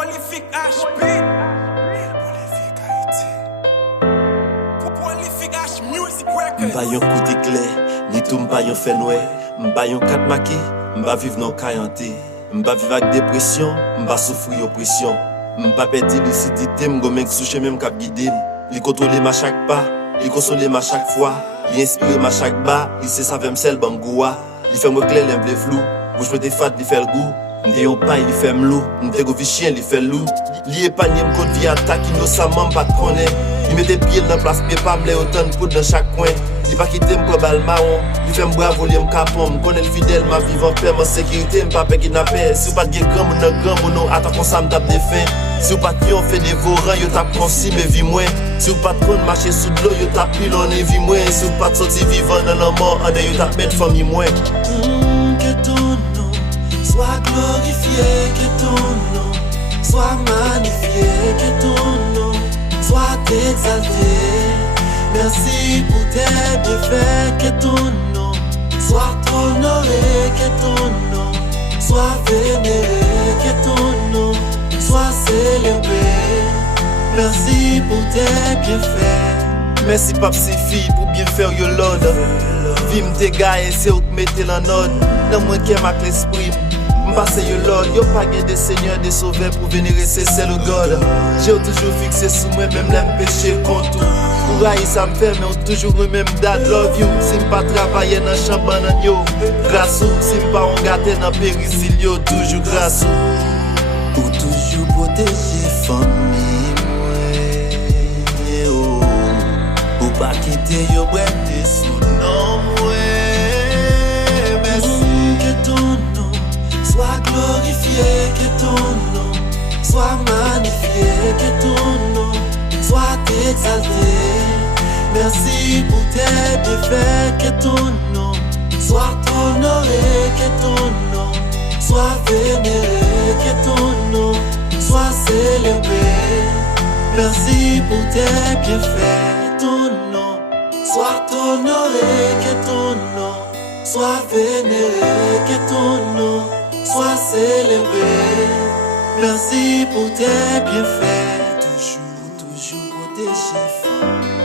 Prolifique HP. Prolifique Haïti. Prolifique H Music Records. M'pa yon coup d'éclair, ni tout m'pa yon fenoué. M'pa yon kat maqué, m'pa vivre non kayanté. M'pa vivre avec dépression, m'pa souffrir oppression. M'pa perdre lucidité, m'gomen souche même k'ap guide. Li contrôler ma chaque pas, li consoler ma chaque fois. Li inspire ma chaque bas, li se savem sel bam goua. Li fait moi clair, l'emble flou. Bouche me fat, li fait le goût. M'te yon paille, li fait m'lou. M'te go vi chien, li fait loup. Li épargne m'kont vi attaque, innocemment m'pas connaît. Li mette pied dans place, mais pas m'lè autant de poudre dans chaque coin. Li pas quitter m'prend bal marron. Li fait m'bravo, li m'capon. M'connait le fidèle, ma vie en paix, ma sécurité, m'pas pe kidnappé. Si ou pas de grand moun nan grand moun, attends qu'on ça m'tape des fins. Si ou pas de yon fait dévorant, yo tap consi mais vie moins. Si ou pas de kon marcher sous de l'eau, yo tap pilon et vie moins. Si ou pas de sorti vivant dans la mort, en yo tap mettre famille moins. Que ton nom soit glorifié, que ton nom soit magnifié, que ton nom soit exalté. Merci pour tes bienfaits, que ton nom soit honoré, que ton nom soit vénéré, que ton nom soit célébré. Merci pour tes bienfaits. Merci pape c'est fille pour bien faire yo l'ordre. Vie m'te gaye c'est ou t'mette la note. Dans moi qui avec l'esprit m'passe yo l'ordre. Yo pas gen des seigneurs, des sauveurs pour vénérer c'est le God. J'ai toujours fixé sous moi même l'aime péché contre tout. Pour haïr ça me fait mais on toujours même dad love you. Si m'pas travailler dans champ banan yo grâce ou. Si m'pas on gâté dans périsil yo toujours grâce ou. Pour toujours protéger famille moi, oh. Pour pas quitter yo bref de sous nom moi. Merci que ton nom soit glorifié, que ton nom soit magnifié, que ton nom soit exalté. Merci pour tes bienfaits, que ton nom soit honoré, que ton nom soit vénéré, que ton nom soit célébré. Merci pour tes bienfaits, que ton nom soit honoré, que ton nom soit vénéré, que ton nom soit célébré. Merci pour tes bienfaits, toujours protéger.